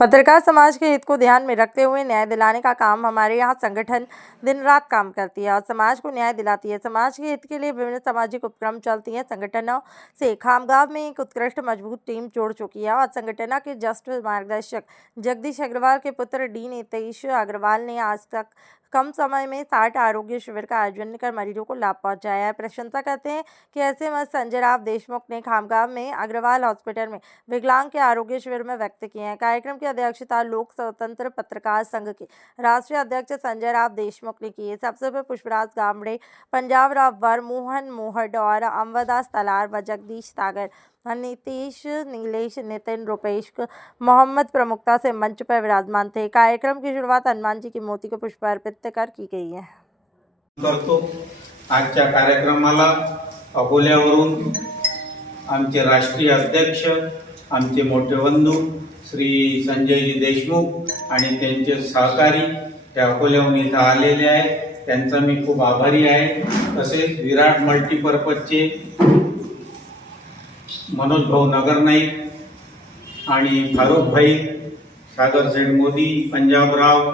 पत्रकार समाज के हित को ध्यान में रखते हुए न्याय दिलाने का काम हमारे यहाँ संगठन दिन रात काम करती है और समाज को न्याय दिलाती है। समाज के हित के लिए विभिन्न सामाजिक उपक्रम चलती हैं। संगठनों से खामगांव में एक उत्कृष्ट मजबूत टीम जोड़ चुकी है और संगठन के ज्येष्ठ मार्गदर्शक जगदीश अग्रवाल के पुत्र डी नीतीश अग्रवाल ने आज तक कम समय में 60 आरोग्य शिविर का आयोजन कर मरीजों को लाभ पहुंचाया है। प्रशंसा करते हैं कि ऐसे मत संजय राव देशमुख ने खामगांव में अग्रवाल हॉस्पिटल में विकलांग के आरोग्य शिविर में व्यक्त किए हैं। कार्यक्रम की अध्यक्षता लोक स्वतंत्र पत्रकार संघ के राष्ट्रीय अध्यक्ष संजय राव देशमुख ने की। इस अवसर पर पुष्पराज गामड़े, पंजाब राव वर, मोहन मोहड और अमरदास तलार व जगदीश सागर, नीतीश, नीलेश, नितिन, रुपेश, मोहम्मद प्रमुखता से मंच पर विराजमान थे। कार्यक्रम की शुरुआत हनुमान जी की मूर्ति को पुष्प अर्पित कर की गई है। आजच्या कार्यक्रमाला अकोल्यावरून आमचे राष्ट्रीय अध्यक्ष, आमचे मोठे बंधू श्री संजयजी देशमुख आणि त्यांचे सहकारी त्या अकोल्याहून इथं आलेले आहेत। त्यांचा मी खूप आभारी आहे। तसेच विराट मल्टीपर्पजचे मनोज भाऊ नगरनाईक आणि फारूक भाई, सागर सेठ मोदी, पंजाबराव,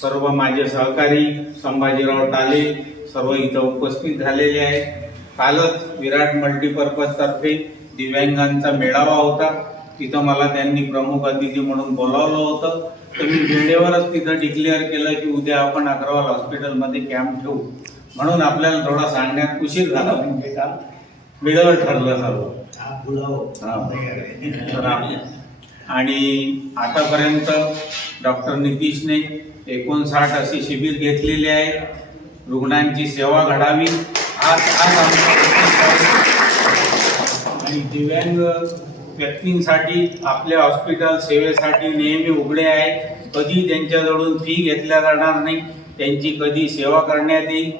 सर्व माझे सहकारी, संभाजीराव टाले सर्व इथं उपस्थित झालेले आहेत। कालच विराट मल्टीपर्पज तर्फे दिव्यांगांचा मेळावा होता। तिथं मला त्यांनी प्रमुख अतिथी म्हणून बोलावलं होतं। तर मी वेळेवरच तिथं डिक्लेअर केलं की उद्या आपण अग्रवाल हॉस्पिटलमध्ये कॅम्प ठेवू, म्हणून आपल्याला थोडा सांगण्यात उशीर झाला। म्हणजे काल वेळेवर ठरलं सर्व। आणि आतापर्यंत डॉक्टर नितीशने 59 असे शिबिर घेतलेले आहेत। रुग्णांची सेवा घडावी आणि दिव्यांग व्यक्तींसाठी आपल्या हॉस्पिटल सेवेसाठी नेहमी उघडे आहे। कधी त्यांच्याजवळून फी घेतल्या जाणार नाही, त्यांची कधी सेवा करण्यात येईल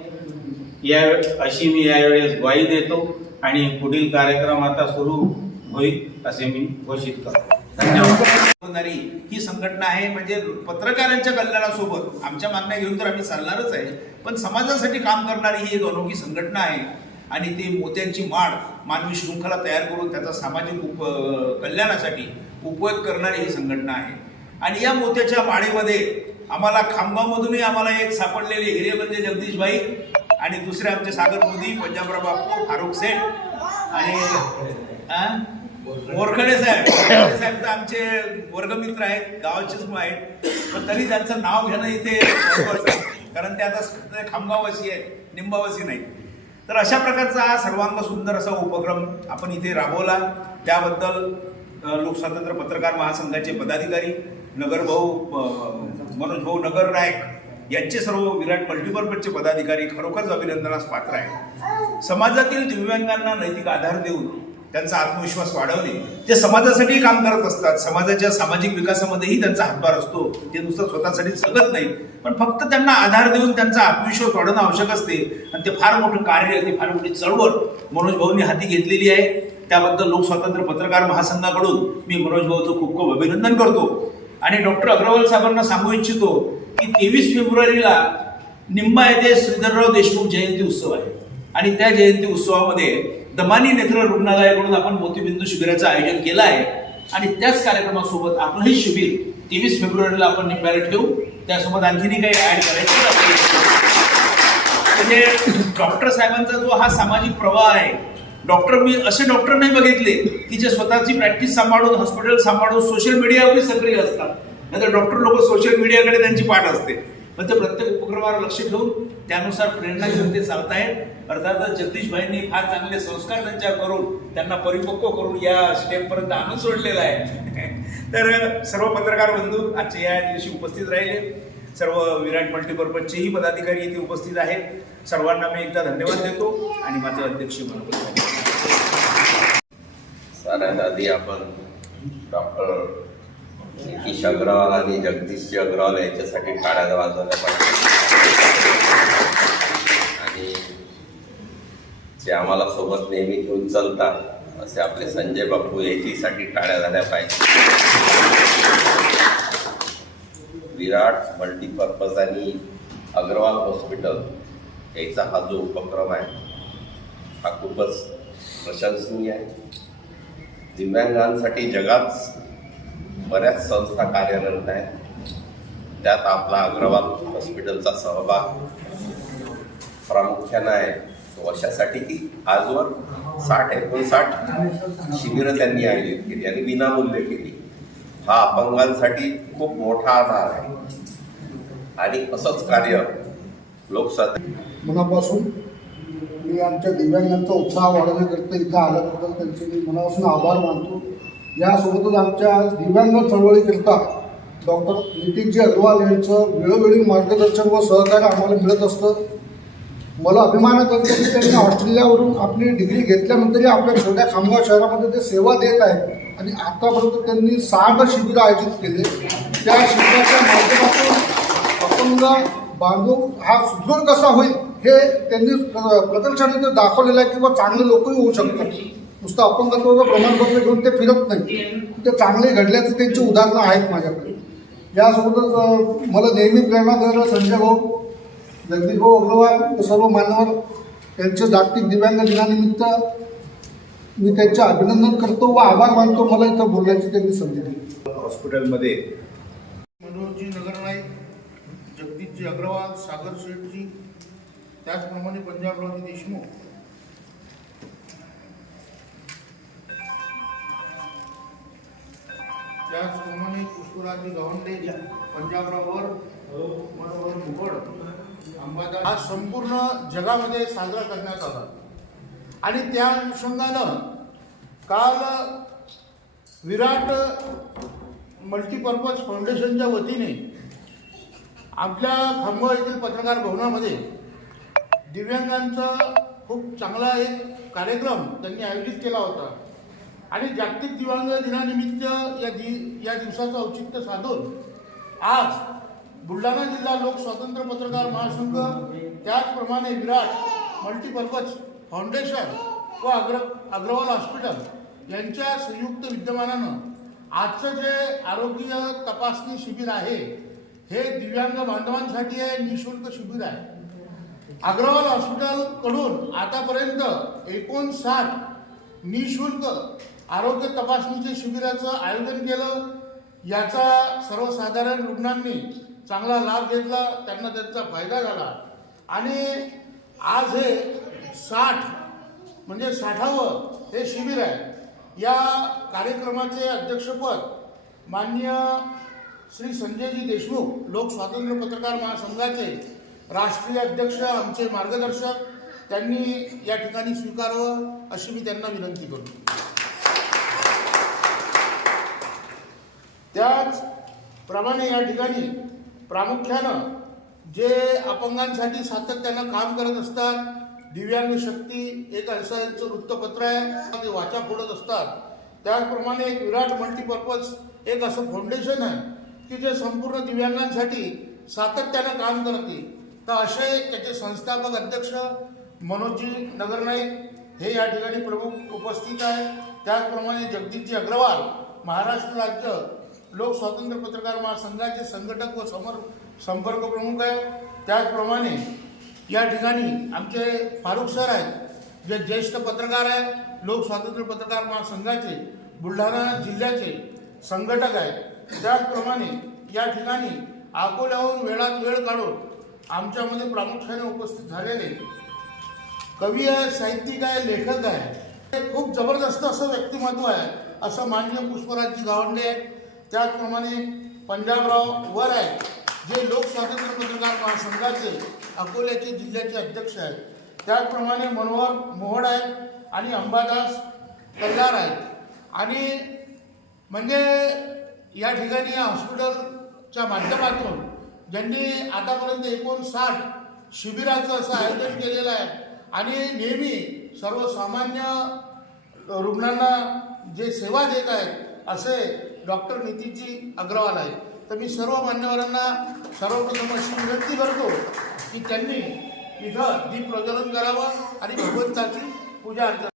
अशी मी यावेळेस ग्वाही देतो आणि पुढील कार्यक्रम आता सुरू होईल असे मी घोषित करतो। धन्यवाद। ही संघटना आहे, म्हणजे पत्रकारांच्या कल्याणासोबत आमच्या मागण्या घेऊन तर आम्ही चालणारच आहे, पण समाजासाठी काम करणारी ही एक अनोखी संघटना आहे आणि ती मोत्यांची माळ मानवी शृंखला तयार करून त्याचा सामाजिक कल्याणासाठी उपयोग करणारी ही संघटना आहे। आणि या मोत्याच्या माळेमध्ये आम्हाला खामगावमधूनही आम्हाला एक सापडलेले हिरे म्हणजे जगदीश भाई आणि दुसरे आमचे सागर मोदी, पंजाबराव बापू, फारूक सेठ आणि मोरखडे साहेब तर आमचे वर्गमित्र आहेत, गावाचेच आहेत, पण तरी त्यांचं नाव घेणं इथे महत्त्वाचं आहे, कारण ते आता खामगाववासी आहेत, निंबावासी नाही। तर अशा प्रकारचा हा सर्वांग सुंदर असा उपक्रम आपण इथे राबवला। त्याबद्दल लोकस्वातंत्र्य पत्रकार महासंघाचे पदाधिकारी नगरभाऊ मनोज भाऊ नगरनाईक यांचे सर्व विराट मल्टीपर्पजचे पदाधिकारी खरोखरच अभिनंदनास पात्र आहेत। समाजातील दिव्यांगांना नैतिक आधार देऊन त्यांचा आत्मविश्वास वाढवणे, ते समाजासाठी काम करत असतात। समाजाच्या सामाजिक विकासामध्येही त्यांचा हातभार असतो। ते नुसतं स्वतःसाठी जगत नाही, पण फक्त त्यांना आधार देऊन त्यांचा आत्मविश्वास वाढवणं आवश्यक असते आणि ते फार मोठं कार्य, ती फार मोठी चळवळ मनोज भाऊंनी हाती घेतलेली आहे। त्याबद्दल लोकस्वातंत्र्य पत्रकार महासंघाकडून मी मनोज भाऊचं खूप खूप अभिनंदन करतो आणि डॉक्टर अग्रवाल साहेबांना सांगू इच्छितो की 23 फेब्रुवारीला निंबा येथे श्रीधरराव देशमुख जयंती उत्सव आहे आणि त्या जयंती उत्सवामध्ये दमानी नेत्र रुग्णालयाकडून आपण मोतीबिंदू शिबिराचं आयोजन केलं आहे आणि त्याच कार्यक्रमासोबत आपलंही शिबिर 23 फेब्रुवारीला आपण निंबाला ठेवू। त्यासोबत आणखीनही काही ऍड करायचं म्हणजे डॉक्टर साहेबांचा जो हा सामाजिक प्रवाह आहे, डॉक्टर मी असे डॉक्टर नाही बघितले की जे स्वतःची प्रॅक्टिस सांभाळून, हॉस्पिटल सांभाळून सोशल मीडियावर सक्रिय असतात, नाहीतर डॉक्टर लोक सोशल मीडियाकडे त्यांची पाठ असते, पण ते प्रत्येक उपक्रमावर लक्ष ठेवून त्यानुसार प्रेरणा घेऊन ते चालतायत। अर्थातच जगदीश भाईंनी फार चांगले संस्कार त्यांच्यावर करून त्यांना परिपक्व करून या स्टेपपर्यंत आणून सोडलेला आहे। तर सर्व पत्रकार बंधू आजच्या या दिवशी उपस्थित राहिले, सर्व विराट मल्टीपर्पजचेही पदाधिकारी इथे उपस्थित आहेत। सर्वांना मी एकदा धन्यवाद देतो आणि माझे अध्यक्ष म्हणून सगळ्यात आधी आपण डॉक्टर नितीश अग्रवाल आणि जगदीश अग्रवाल यांच्यासाठी टाळ्या वाजवल्या पाहिजे आणि जे आम्हाला सोबत नेहमी घेऊन चालतात असे आपले संजय बापू याच्यासाठी टाळ्या झाल्या पाहिजे। विराट मल्टीपर्पज आणि अग्रवाल हॉस्पिटल याचा हा जो उपक्रम आहे हा खूपच प्रशंसनीय आहे। दिव्यांगांसाठी जगात बऱ्याच संस्था कार्यरत आहेत. त्यात आपला अग्रवाल हॉस्पिटलचा सहभाग प्रामुख्यानं आहे. वर्षासाठी की आजवर 60-59 शिबिरं त्यांनी आयोजित केली आणि विनामूल्य केली. हा अपंगांसाठी खूप मोठा आधार आहे आणि असंच कार्य लोकसत्ता मनापासून मी आमच्या दिव्यांगांचा उत्साह वाढवण्याकरता इथं आल्याबद्दल त्यांचे मी मनापासून आभार मानतो. यासोबतच आमच्या दिव्यांग चळवळीकरता डॉक्टर नितीनजी अग्रवाल यांचं वेळोवेळी मार्गदर्शन व सहकार्य आम्हाला मिळत असतं. मला अभिमान करतो की त्यांनी ऑस्ट्रेलियावरून आपली डिग्री घेतल्यानंतरही आपल्या छोट्या खामगाव शहरामध्ये ते सेवा देत आहेत आणि आतापर्यंत त्यांनी 6 शिबिरं आयोजित केले. त्या शिबिराच्या माध्यमातून अपंग बांधव हा सुदृढ कसा होईल हे त्यांनी प्रकर्षाने दाखवलेलं आहे किंवा चांगले लोकही होऊ शकतात. नुसतं अपंगत्वाचं प्रमाणपत्र घेऊन ते फिरत नाही, ते चांगले घडल्याचे त्यांची उदाहरणं आहेत माझ्याकडे. यासोबतच मला नेहमी प्रेरणा देणारा संजय भाऊ, जगदीश भाऊ अग्रवाल सर्व मान्यवर त्यांच्या जागतिक दिव्यांग दिनानिमित्त मी त्यांचे अभिनंदन करतो व आभार मानतो. मला इथं बोलण्याची त्यांनी संधी दिली. हॉस्पिटलमध्ये मनोहरजी नगरनाईक, जगदीशजी अग्रवाल, सागर शेठजी, त्याचप्रमाणे पंजाबरावजी देशमुख, त्याचप्रमाणे पुष्पराजजी गावंडे, पंजाबरावर मनोहर मुगड, अंबादास हा संपूर्ण जगामध्ये साजरा करण्यात आला. आणि त्या अनुषंगानं काल विराट मल्टीपर्पज फाउंडेशनच्या वतीने आपल्या खामगाव येथील पत्रकार भवनामध्ये दिव्यांगांचा खूप चांगला एक कार्यक्रम त्यांनी आयोजित केला होता. आणि जागतिक दिव्यांग दिनानिमित्त या दिवसाचं औचित्य साधून आज बुलढाणा जिल्हा लोक स्वातंत्र्य पत्रकार महासंघ, त्याचप्रमाणे विराट मल्टीपर्पज फाउंडेशन व अग्रवाल हॉस्पिटल यांच्या संयुक्त विद्यमानानं आजचं जे आरोग्य तपासणी शिबिर आहे हे दिव्यांग बांधवांसाठी आहे, निःशुल्क शिबिर आहे. अग्रवाल हॉस्पिटलकडून आतापर्यंत 59 निःशुल्क आरोग्य तपासणीचे शिबिराचं आयोजन केलं. याचा सर्वसाधारण रुग्णांनी चांगला लाभ घेतला, त्यांना त्याचा फायदा झाला. आणि आज हे 60वं हे शिबिर आहे. या कार्यक्रमाचे अध्यक्षपद माननीय श्री संजयजी देशमुख, लोक स्वातंत्र्य पत्रकार महासंघाचे राष्ट्रीय अध्यक्ष, आमचे मार्गदर्शक, त्यांनी या ठिकाणी स्वीकारावं अशी मी त्यांना विनंती करतो. त्याचप्रमाणे या ठिकाणी प्रामुख्यानं जे अपंगांसाठी सातत्यानं काम करत असतात, दिव्यांग शक्ती एक असं यांचं वृत्तपत्र आहे, ते वाचा फोडत असतात. त्याचप्रमाणे एक विराट मल्टीपर्पज एक असं फाउंडेशन आहे की जे संपूर्ण दिव्यांगांसाठी सातत्यानं काम करते. तर असे त्याचे संस्थापक अध्यक्ष मनोहरजी नगरनाईक हे या ठिकाणी प्रमुख उपस्थित आहे. त्याचप्रमाणे जगदीशजी अग्रवाल, महाराष्ट्र राज्य लोक स्वातंत्र्य पत्रकार महासंघाचे संघटक व संपर्क प्रमुख आहे. त्याचप्रमाणे या ठिकाणी आमचे फारुख सर आहेत, जे ज्येष्ठ पत्रकार आहेत, लोक स्वातंत्र्य पत्रकार महासंघाचे बुलढाणा जिल्ह्याचे संघटक आहेत. त्याचप्रमाणे या ठिकाणी अकोल्याहून वेळात वेळ काढून आमच्यामध्ये प्रामुख्याने उपस्थित झालेले कवी आहे, साहित्यिक आहे, लेखक आहे, हे खूप जबरदस्त असं व्यक्तिमत्व आहे असं माननीय पुष्पराजजी गावंडे आहेत. त्याचप्रमाणे पंजाबराव वर आहेत, जे लोक स्वातंत्र्य पत्रकार महासंघाचे अकोल्याचे जिल्ह्याचे अध्यक्ष आहेत. त्याचप्रमाणे मनोहर मोहोड आहेत आणि अंबादास कल्लार आहेत. आणि म्हणजे या ठिकाणी या हॉस्पिटलच्या माध्यमातून ज्यांनी आतापर्यंत 59 शिबिराचं असं आयोजन केलेलं आहे आणि नेहमी सर्वसामान्य रुग्णांना जे सेवा देत आहेत असे डॉक्टर नितीनजी अग्रवाल आहेत. तर मी सर्व मान्यवरांना सर्वप्रथम अशी विनंती करतो की त्यांनी इथं दीप प्रज्वलन करावं आणि भगवंताची पूजा अर्चा